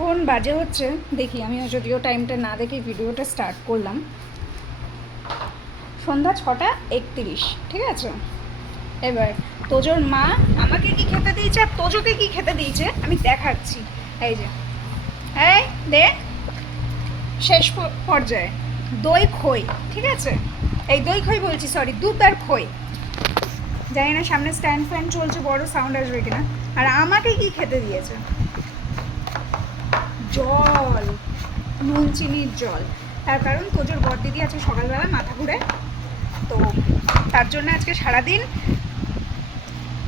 কোন বাজে হচ্ছে। দেখি আমি যদিও টাইমটা না দেখে ভিডিওটা স্টার্ট করলাম। সন্ধ্যা ছটা একত্রিশ, ঠিক আছে? এবার, তোজোর মা আমাকে কি খেতে দিয়েছে? আর তোজোকে কি খেতে দিয়েছে? আমি দেখাচ্ছি। এই যে, এই দে শেষ পর্যায়ে, দই খই, ঠিক আছে? এই দই খই বলছি সরি দুধ আর খই। জানি না, সামনে স্ট্যান্ড ফ্যান চলছে, বড় সাউন্ড আসবে কিনা। আর আমাকে কি খেতে দিয়েছে? জল, নুন, চিনির জল। তার কারণ তোজোর বর দিদি আছে সকালবেলা মাথা ঘুরে। তো তার জন্য আজকে সারাদিন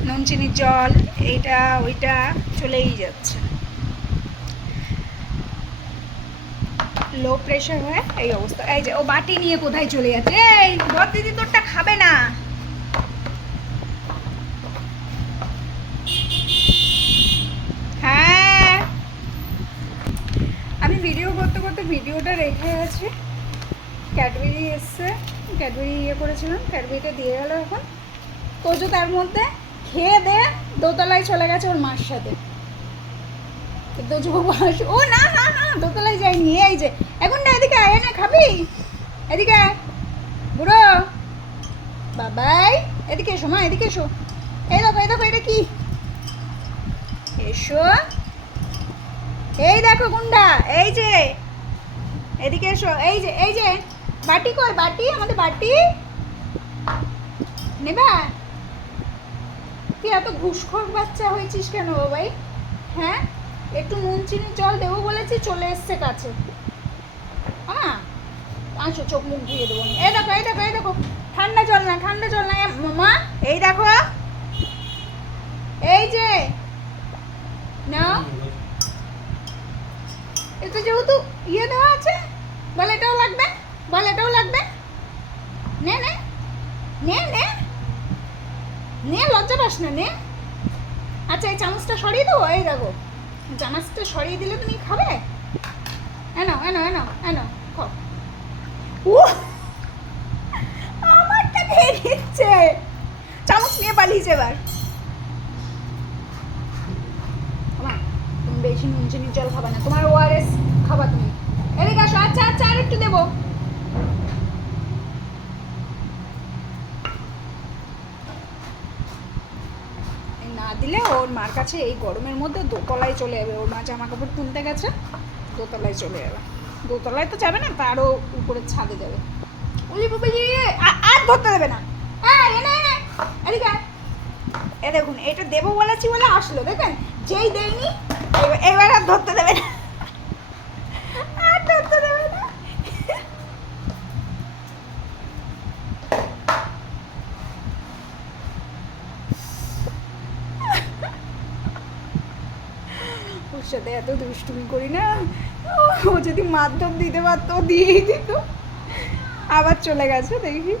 নুন, চিনির জল, এইটা, ওইটা চলেই যাচ্ছে। লো প্রেশার হয়ে এই অবস্থা। এই যে, ও বাটি নিয়ে কোথায় চলে যাচ্ছে? এই বর দিদি তোরটা খাবে না হ্যাঁ আমি ভিডিও করতে ভিডিওটা রেখে আছি। ক্যাডবেরি এসছে। ক্যাডবেরি ইয়ে করেছিলাম। ক্যাডবেরিটা দিয়ে গেল এখন। তোজো তার মধ্যে খেয়ে দে, দোতলায় চলে গেছে ওর মার সাথে। বাবু ও না না না, দোতলায় যাই নিয়ে এই যে, এখন না, এদিকে আয় না খাবি। এদিকে বুড়ো। বাবাই, এদিকে এসো, মা, এদিকে এসো। এই দেখো এই দেখো, এটা কি? এসো। এই দেখো গুন্ডা, এই যে। এদিকে এসো। এই যে এই যে, বাটি কই? বাটি? আমাদের বাটি? নেবা? তুই এত ঘুষখোর বাচ্চা হয়েছিস কেন বাবাই হ্যাঁ? একটু নুন, চিনি, জল দেবো বলেছি, চলে এসছে কাছে। হ্যাঁ আসো, চোখ মুখ ধুয়ে দেবো। এই দেখো এই দেখো এই দেখো। ঠান্ডা জল না, ঠান্ডা জল না। মামা। এই দেখো। এই যে। না এটা যেহেতু ইয়ে দেওয়া আছে বল এটাও লাগবে বল এটাও লাগবে। নে নে নে নে নে, লজ্জা পাস না, নে। আচ্ছা এই চামচটা সরিয়ে দেবো? এই দেখো, চামচটা সরিয়ে দিলে তুমি খাবে? এনো এনো এনো এনো, খাও। ও আমারটা খেয়ে নিচ্ছে। চামচ নিয়ে পালিয়েছে এবার। তুমি বেশি নুন চিনির জল খাবা না। তোমার ওআরএস খাবা তুমি এদিকে আসো আচ্ছা আচ্ছা আর একটু দেবো। না দিলে ওর মার কাছে এই গরমের মধ্যে দোতলায় চলে যাবে। ওর মা জামা কাপড় তুলতে গেছে, দোতলায় চলে যাবে। দোতলায় তো যাবে না, তারও উপরে ছাদে যাবে। উলি বুবলি আর ধরতে দেবে না। হ্যাঁ। এ দেখুন, এটা দেবো বলেছি বলে আসলো, দেখেন? যেই দেয়নি এবার আর ধরতে দেবে না। সাথে এত দুষ্টুমি করি না। ও যদি মাধ্যম দিতে পারতো, দিয়েই দিত। আবার চলে গেছে, দেখি।